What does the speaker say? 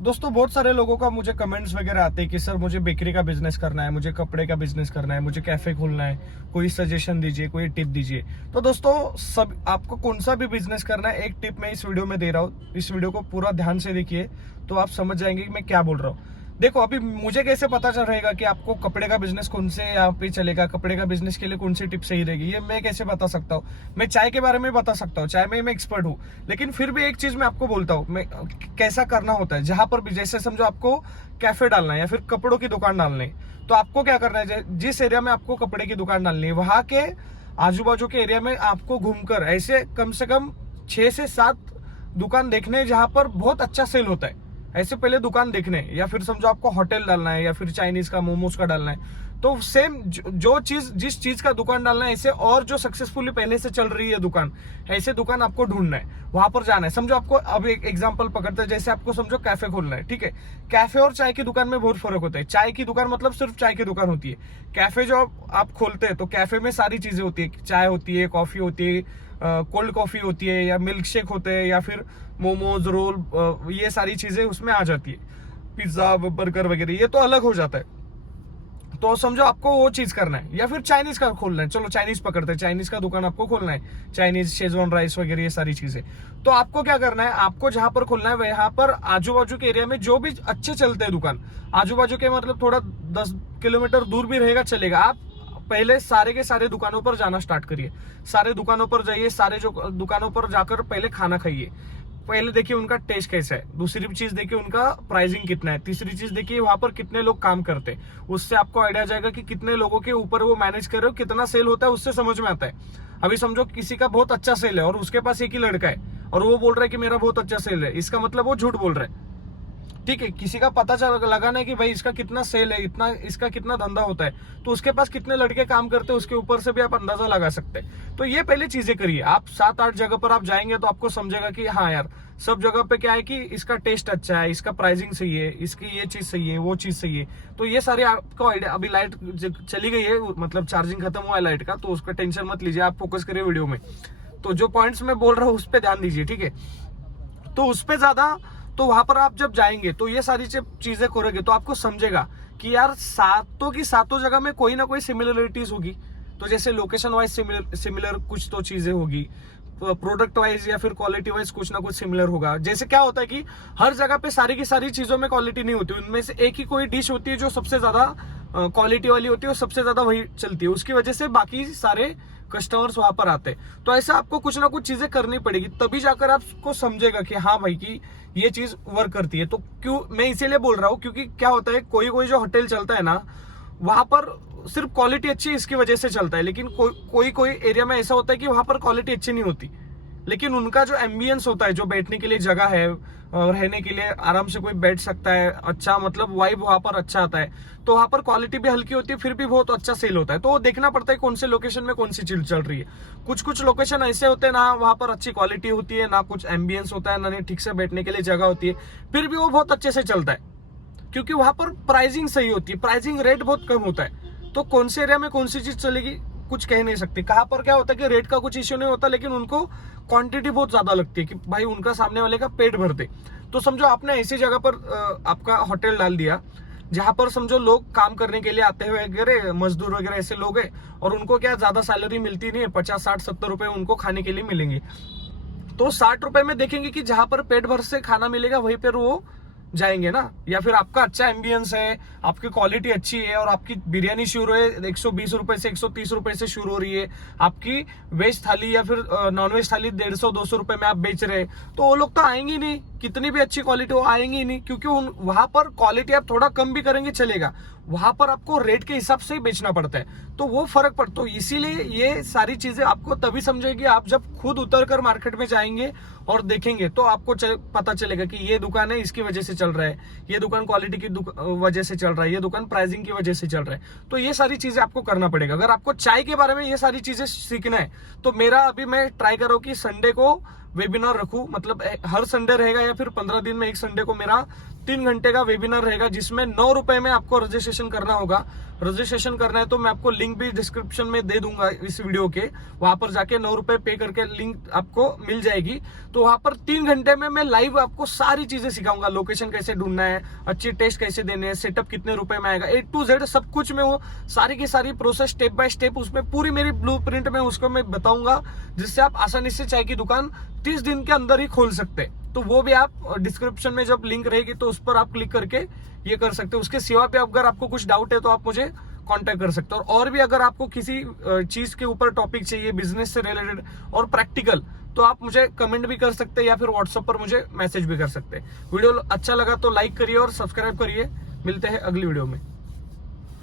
दोस्तों बहुत सारे लोगों का मुझे कमेंट्स वगैरह आते हैं कि सर मुझे बेकरी का बिजनेस करना है, मुझे कपड़े का बिजनेस करना है, मुझे कैफे खोलना है, कोई सजेशन दीजिए, कोई टिप दीजिए। तो दोस्तों सब आपको कौन सा भी बिजनेस करना है, एक टिप मैं इस वीडियो में दे रहा हूँ। इस वीडियो को पूरा ध्यान से देखिए तो आप समझ जाएंगे कि मैं क्या बोल रहा हूँ। देखो अभी मुझे कैसे पता चल रहेगा कि आपको कपड़े का बिजनेस कौन से यहाँ पे चलेगा, कपड़े का बिजनेस के लिए कौन सी टिप सही रहेगी, ये मैं कैसे बता सकता हूँ। मैं चाय के बारे में बता सकता हूँ, चाय में मैं एक्सपर्ट हूँ, लेकिन फिर भी एक चीज मैं आपको बोलता हूँ मैं कैसा करना होता है। जहां पर भी जैसे समझो आपको कैफे डालना है या फिर कपड़ों की दुकान डालनी है, तो आपको क्या करना है, जिस एरिया में आपको कपड़े की दुकान डालनी है वहां के आजू बाजू के एरिया में आपको घूमकर ऐसे कम से कम 6 से 7 दुकान देखने जहां पर बहुत अच्छा सेल होता है, ऐसे पहले दुकान देखने। या फिर समझो आपको होटल डालना है या फिर चाइनीज का, मोमोज का डालना है, तो सेम जो चीज जिस चीज का दुकान डालना है ऐसे और जो सक्सेसफुली पहले से चल रही है दुकान, ऐसे दुकान आपको ढूंढना है, वहां पर जाना है। समझो आपको अब एक एग्जांपल पकड़ते हैं, जैसे आपको समझो कैफे खोलना है, ठीक है। कैफे और चाय की दुकान में बहुत फर्क होता है। चाय की दुकान मतलब सिर्फ चाय की दुकान होती है। कैफे जो आप खोलते हैं तो कैफे में सारी चीजें होती है, चाय होती है, कॉफी होती है, कोल्ड कॉफी होती है, या मिल्क शेक होते हैं, या फिर मोमोज, रोल, ये सारी चीजें उसमें आ जाती है। पिज्जा, बर्गर वगैरह ये तो अलग हो जाता है। तो समझो आपको वो चीज करना है। या फिर चाइनीज का खोलना है, चलो चाइनीज पकड़ते हैं, चाइनीज का दुकान आपको खोलना है, चाइनीज, शेजवान राइस वगैरह ये सारी चीजें। तो आपको क्या करना है, आपको जहां पर खोलना है वहां पर आजू बाजू के एरिया में जो भी अच्छे चलते हैं दुकान, आजू बाजू के मतलब थोड़ा 10 किलोमीटर दूर भी रहेगा चलेगा, आप पहले सारे के सारे दुकानों पर जाना स्टार्ट करिए। सारे दुकानों पर जाइए, सारे जो दुकानों पर जाकर पहले खाना खाइए। पहले देखिए उनका टेस्ट कैसा है, दूसरी चीज देखिए उनका प्राइसिंग कितना है, तीसरी चीज देखिए वहां पर कितने लोग काम करते हैं। उससे आपको आइडिया जाएगा कि कितने लोगों के ऊपर वो मैनेज कर रहे हो, कितना सेल होता है, उससे समझ में आता है। अभी समझो किसी का बहुत अच्छा सेल है और उसके पास एक ही लड़का है और वो बोल रहा है कि मेरा बहुत अच्छा सेल है, इसका मतलब वो झूठ बोल रहा है, ठीक है। किसी का पता चल लगाना है कि भाई इसका कितना सेल है, इतना इसका कितना धंधा होता है, तो उसके पास कितने लड़के काम करते हैं उसके ऊपर से भी आप अंदाजा लगा सकते हैं। तो ये पहले चीजें करिए। आप 7-8 जगह पर आप जाएंगे तो आपको समझेगा कि हाँ यार, सब जगह पे क्या है कि इसका टेस्ट अच्छा है, इसका प्राइसिंग सही है, इसकी ये चीज सही है, वो चीज सही है। तो ये सारे आपको आइडिया। अभी लाइट चली गई है, मतलब चार्जिंग खत्म हुआ है लाइट का, तो उसका टेंशन मत लीजिए, आप फोकस करिए वीडियो में। तो जो पॉइंट्स मैं बोल रहा हूँ उस पर ध्यान दीजिए, ठीक है। तो उस पर ज्यादा, तो वहां पर आप जब जाएंगे तो ये सारी चीजें करोगे तो आपको समझेगा कि यार सातों की सातों जगह में कोई ना कोई सिमिलरिटीज होगी। तो जैसे लोकेशन वाइज सिमिलर कुछ तो चीजें होगी, प्रोडक्ट वाइज या फिर क्वालिटी वाइज कुछ ना कुछ सिमिलर होगा। जैसे क्या होता है कि हर जगह पे सारी की सारी चीजों में क्वालिटी नहीं होती, उनमें से एक ही कोई डिश होती है जो सबसे ज्यादा क्वालिटी वाली होती है और सबसे ज्यादा वही चलती है, उसकी वजह से बाकी सारे कस्टमर्स वहां पर आते हैं। तो ऐसा आपको कुछ ना कुछ चीजें करनी पड़ेगी, तभी जाकर आपको समझेगा कि हाँ भाई की ये चीज वर्क करती है। तो क्यों मैं इसीलिए बोल रहा हूँ, क्योंकि क्या होता है कोई कोई जो होटल चलता है ना, वहां पर सिर्फ क्वालिटी अच्छी इसकी वजह से चलता है, लेकिन कोई कोई एरिया में ऐसा होता है कि वहां पर क्वालिटी अच्छी नहीं होती, लेकिन उनका जो एम्बियंस होता है, जो बैठने के लिए जगह है, रहने के लिए आराम से कोई बैठ सकता है, अच्छा मतलब वाइब वहां पर अच्छा आता है, तो वहां पर क्वालिटी भी हल्की होती है, फिर भी बहुत अच्छा सेल होता है। तो देखना पड़ता है कौन से लोकेशन में कौन सी चीज चल रही है। कुछ कुछ लोकेशन ऐसे होते हैं ना, वहां पर अच्छी क्वालिटी होती है, ना कुछ एम्बियंस होता है, ना ठीक से बैठने के लिए जगह होती है, फिर भी वो बहुत अच्छे से चलता है, क्योंकि वहां पर प्राइसिंग सही होती है, प्राइसिंग रेट बहुत कम होता है। तो कौन से एरिया में कौन सी चीज चलेगी कुछ कह नहीं सकते। कहां पर क्या होता है कि रेट का कुछ इश्यू नहीं होता, लेकिन उनको क्वांटिटी बहुत ज्यादा लगती है कि भाई उनका सामने वाले का पेट भर दे। तो समझो आपने ऐसी जगह पर आपका होटल डाल दिया जहां पर समझो लोग काम करने के लिए आते हुए वगैरह, मजदूर वगैरह ऐसे लोग हैं, और उनको क्या ज्यादा सैलरी मिलती नहीं है, 50, 60, 70 रुपए उनको खाने के लिए मिलेंगे। तो 60 रुपए में देखेंगे कि जहां पर पेट भर से खाना मिलेगा वहीं पर वो जाएंगे ना। या फिर आपका अच्छा एम्बियंस है, आपकी क्वालिटी अच्छी है और आपकी बिरयानी शुरू है 120 रुपए से, 130 रुपए से शुरू हो रही है, आपकी वेज थाली या फिर नॉन वेज थाली 150-200 रुपए में आप बेच रहे हैं, तो वो लोग तो आएंगे नहीं, कितनी भी अच्छी क्वालिटी हो आएंगे ही नहीं, क्योंकि वहां पर क्वालिटी आप थोड़ा कम भी करेंगे चलेगा, वहां पर आपको रेट के हिसाब से ही बेचना पड़ता है, तो वो फर्क पड़ता। तो इसीलिए ये सारी चीजें आपको तभी समझेगी आप जब खुद उतर कर मार्केट में जाएंगे और देखेंगे, तो आपको पता चलेगा कि ये दुकान है इसकी वजह से चल रहा है, ये दुकान क्वालिटी की वजह से चल रहा है, ये दुकान प्राइसिंग की वजह से चल रहा है। तो ये सारी चीजें आपको करना पड़ेगा। अगर आपको चाय के बारे में ये सारी चीजें सीखना है तो मेरा अभी मैं ट्राई कर रहा हूँ कि संडे को वेबिनार रखूं, मतलब हर संडे रहेगा या फिर 15 दिन में एक संडे को मेरा 3 घंटे का वेबिनार रहेगा जिसमें 9 रुपए में आपको रजिस्ट्रेशन करना होगा। रजिस्ट्रेशन करना है तो मैं आपको लिंक भी डिस्क्रिप्शन में दे दूंगा इस वीडियो के, वहां पर जाके 9 रुपए पे करके लिंक आपको मिल जाएगी। तो वहां पर 3 घंटे में मैं लाइव आपको सारी चीजें सिखाऊंगा, लोकेशन कैसे ढूंढना है, अच्छी टेस्ट कैसे देने हैं, सेटअप कितने रुपए में आएगा, A to Z सब कुछ मैं वो सारी की सारी प्रोसेस स्टेप बाय स्टेप उसमें पूरी मेरी ब्लूप्रिंट में उसको मैं बताऊंगा, जिससे आप आसानी से चाय की दुकान 30 दिन के अंदर ही खोल सकते हैं। तो वो भी आप डिस्क्रिप्शन में जब लिंक रहेगी तो उस पर आप क्लिक करके ये कर सकते हो। उसके सिवा भी अगर आपको कुछ डाउट है तो आप मुझे कांटेक्ट कर सकते हो। और भी अगर आपको किसी चीज के ऊपर टॉपिक चाहिए बिजनेस से रिलेटेड और प्रैक्टिकल, तो आप मुझे कमेंट भी कर सकते हैं या फिर व्हाट्सएप पर मुझे मैसेज भी कर सकते हैं। वीडियो अच्छा लगा तो लाइक करिए और सब्सक्राइब करिए। मिलते हैं अगली वीडियो में।